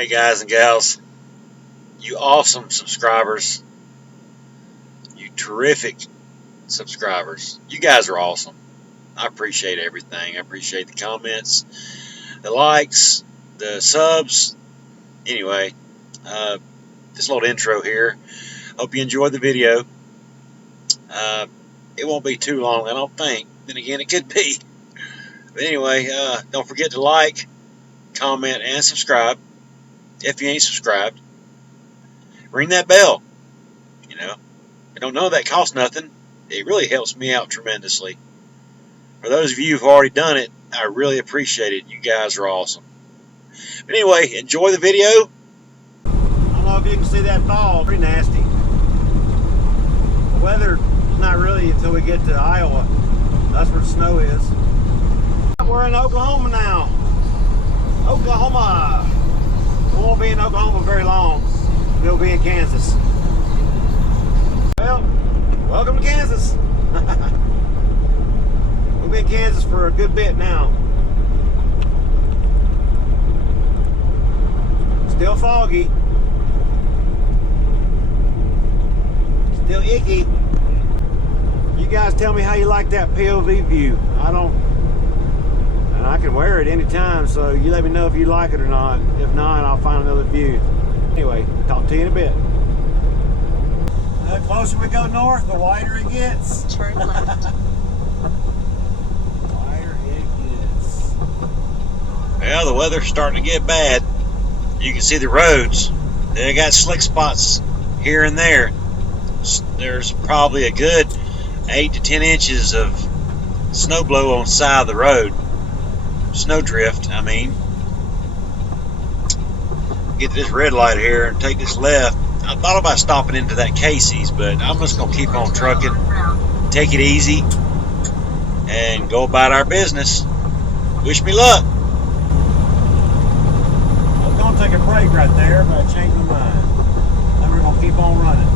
Hey guys and gals, you awesome subscribers, you terrific subscribers. You guys are awesome. I appreciate everything. I appreciate the comments, the likes, the subs. Anyway, this little intro here. Hope you enjoyed the video. It won't be too long, I don't think. Then again, it could be. But anyway, don't forget to like, comment, and subscribe. If you ain't subscribed, ring that bell. I don't know that costs nothing. It really helps me out tremendously. For those of you who've already done it, I really appreciate it. You guys are awesome. But anyway, enjoy the video. I don't know if you can see that fog. Pretty nasty. The weather is not really until we get to Iowa. That's where the snow is. We're in Oklahoma now. Oklahoma. We won't be in Oklahoma very long. We'll be in Kansas. Well, welcome to Kansas. We'll be in Kansas for a good bit now. Still foggy. Still icky. You guys tell me how you like that POV view. And I can wear it anytime, so you let me know if you like it or not. If not, I'll find another view. Anyway, talk to you in a bit. The closer we go north, the wider it gets. Turn left. Wider it gets. Well, the weather's starting to get bad. You can see the roads. They got slick spots here and there. There's probably a good 8 to 10 inches of snow blow on the side of the road. Snowdrift, I mean. Get to this red light here and take this left. I thought about stopping into that Casey's, but I'm just going to keep on trucking, take it easy, and go about our business. Wish me luck. I was going to take a break right there, but I changed my mind. Then we're going to keep on running.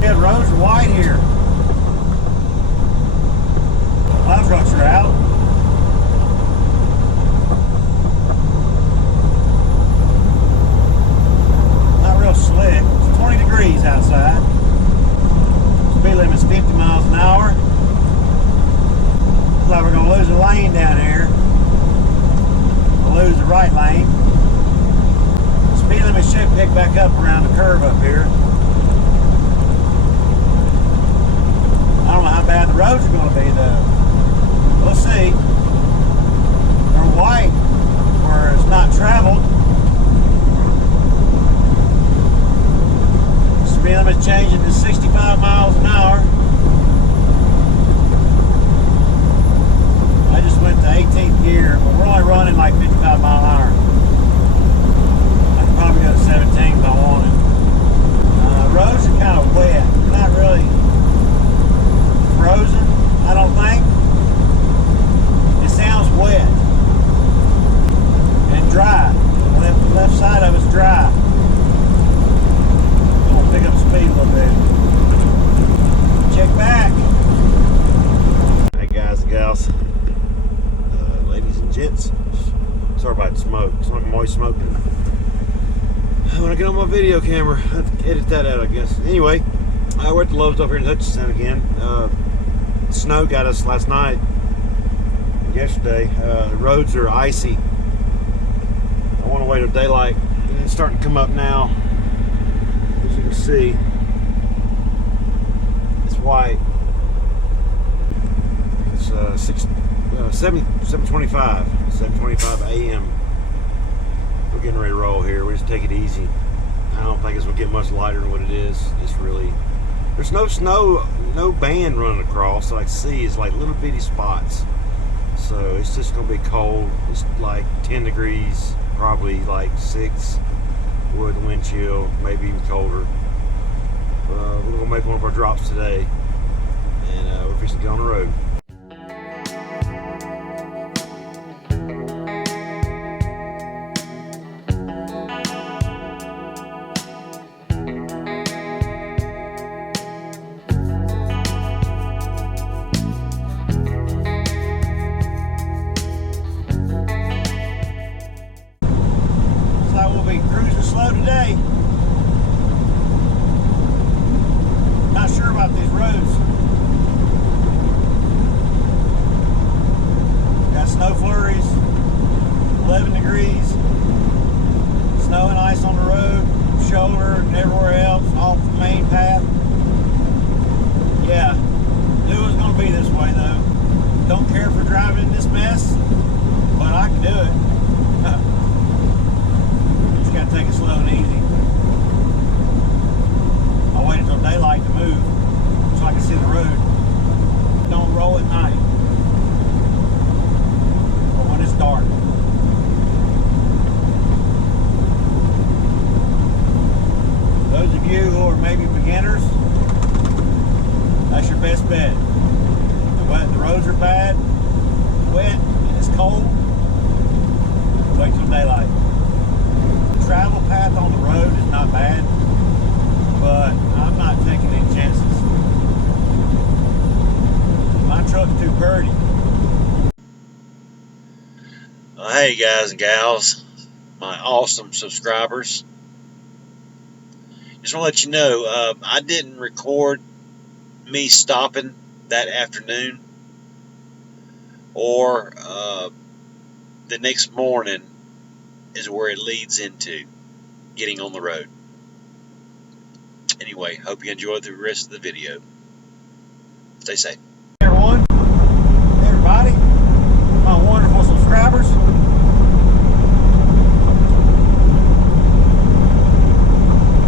Yeah, the roads are wide here. Plow trucks are out. Real slick. It's 20 degrees outside. Speed limit's 50 miles an hour. Looks like we're going to lose a lane down here. We'll lose the right lane. The speed limit should pick back up around the curve up here. I don't know how bad the roads are going to be though. We'll see. They're white where it's not traveled. Speed limit changing to 65 miles an hour. I just went to 18th gear, but we're only running like 55 mile an hour. I could probably go to 17 if I wanted. Roads are kind of wet. Not really frozen, I don't think. It sounds wet and dry. The left side of it's dry. Pick up speed a little bit. Check back. Hey guys and gals, ladies and gents. Sorry about the smoke. I'm always smoking. When I get on my video camera, I have to edit that out, I guess. Anyway, we're at the Lowe's over here in Hutchinson again. Snow got us last night, yesterday. The roads are icy. I want to wait till daylight, and it's starting to come up now. As you can see, it's white. It's 7:25 a.m. We're getting ready to roll here. We just take it easy. I don't think it's gonna get much lighter than what it is. It's really, there's no snow, no band running across that I see. It's like little bitty spots. So it's just gonna be cold. It's like 10 degrees, probably like 6. With the wind chill, maybe even colder. We're gonna make one of our drops today, and we're fixing to get on the road. So we'll be Anyway, though, don't care for driving in this mess, but I can do it. Just gotta take it slow and easy. I wait until daylight to move so I can see the road. Don't roll at night or when it's dark. Those of you who are maybe beginners, that's your best bet. The roads are bad, wet, and it's cold. Wait till daylight. The travel path on the road is not bad, but I'm not taking any chances. My truck's too pretty. Hey guys and gals, my awesome subscribers. Just want to let you know, I didn't record me stopping that afternoon or the next morning is where it leads into getting on the road. Anyway, hope you enjoy the rest of the video. Stay safe. Hey everyone, hey everybody, my wonderful subscribers.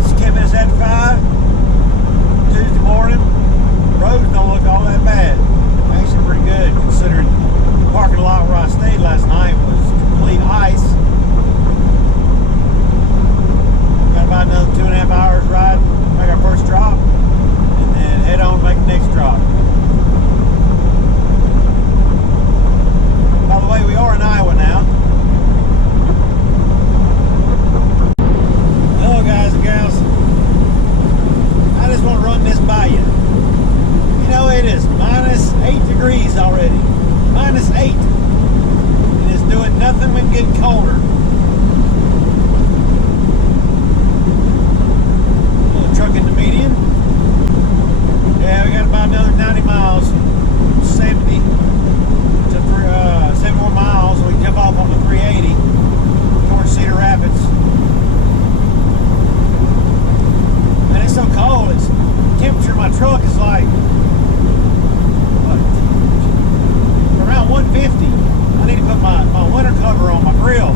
It's 10 minutes after 5, Tuesday morning. Roads don't look all that bad. Actually pretty good considering the parking lot where I stayed last night was complete ice. Got about another 2.5 hours ride, make our first drop, and then head on and make the next drop. By the way, we are in Iowa now. Hello guys and gals. I just want to run this by you. You know, it is minus 8 degrees already. Minus 8. And it's doing nothing but getting colder. Little truck in the median. Yeah, we got about another 90 miles. 70 to 7 more miles. We jump off on the 380 towards Cedar Rapids. And it's so cold. It's the temperature of my truck is like around 150. I need to put my winter cover on my grill.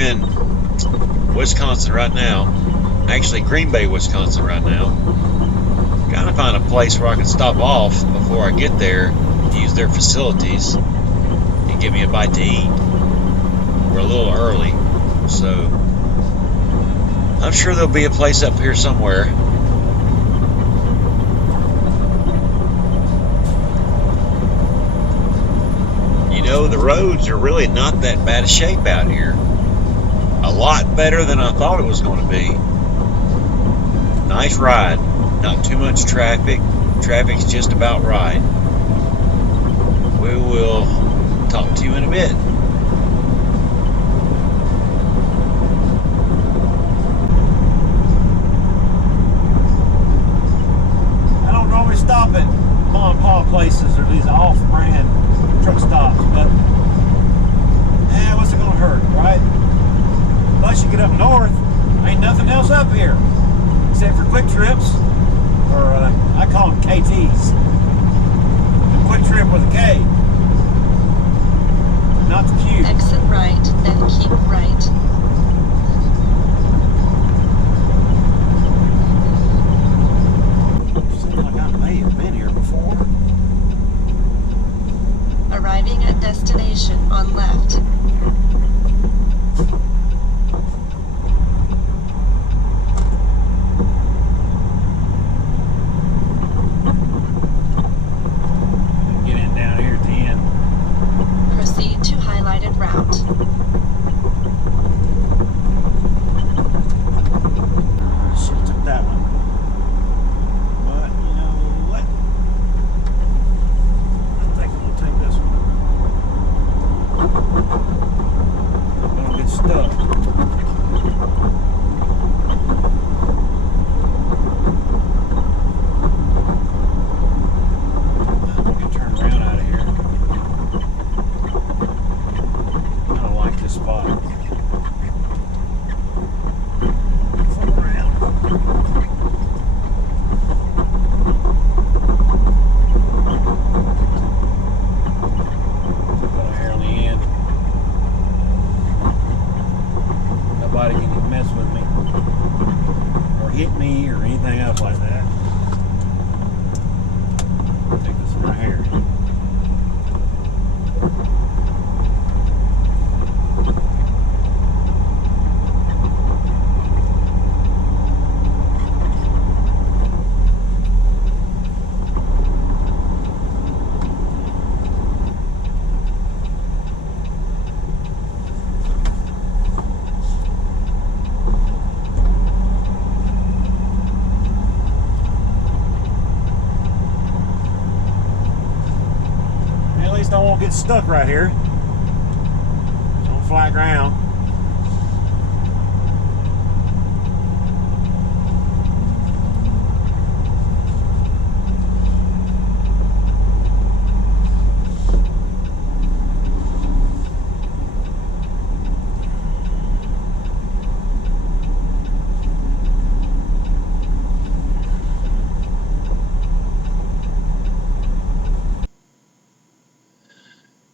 in Wisconsin right now. Actually, Greenbay, Wisconsin right now. Gotta find a place where I can stop off before I get there, use their facilities, and give me a bite to eat. We're a little early, so I'm sure there'll be a place up here somewhere. You know, the roads are really not that bad a shape out here. A lot better than I thought it was going to be. Nice ride. Not too much traffic. Traffic's just about right. We will talk to you in a bit. I don't normally stop at mom and pop places or these off-brand truck stops, but what's it gonna hurt, right? Plus you get up north, ain't nothing else up here except for quick trips, or I call them KTs. A quick trip with a K, not the Q. Exit right, then keep right. Seems like I may have been here before. Arriving at destination on left. Get in down here at the end. Proceed to highlighted route. Should have took that one. But you know what? I think I'm gonna take this one. I'm gonna get stuck. I'm gonna turn around out of here. I don't like this spot. Flip around. Put a hair on the end. Nobody can mess with me or hit me or anything else like that. Take this one right here. At least I won't get stuck right here. It's on flat ground.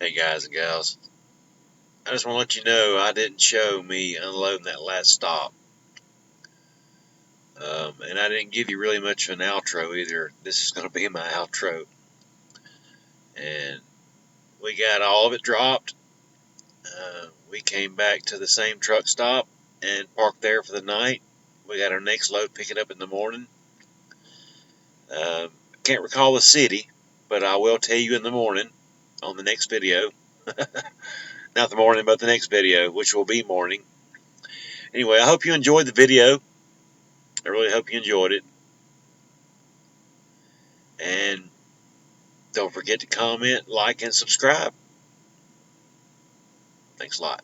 Hey guys and gals, I just want to let you know I didn't show me unloading that last stop. And I didn't give you really much of an outro either. This is going to be my outro. And we got all of it dropped. We came back to the same truck stop and parked there for the night. We got our next load picking up in the morning. Can't recall the city, but I will tell you in the morning on the next video. Not the morning, but the next video, which will be morning. Anyway, I hope you enjoyed the video. I really hope you enjoyed it. And don't forget to comment, like, and subscribe. Thanks a lot.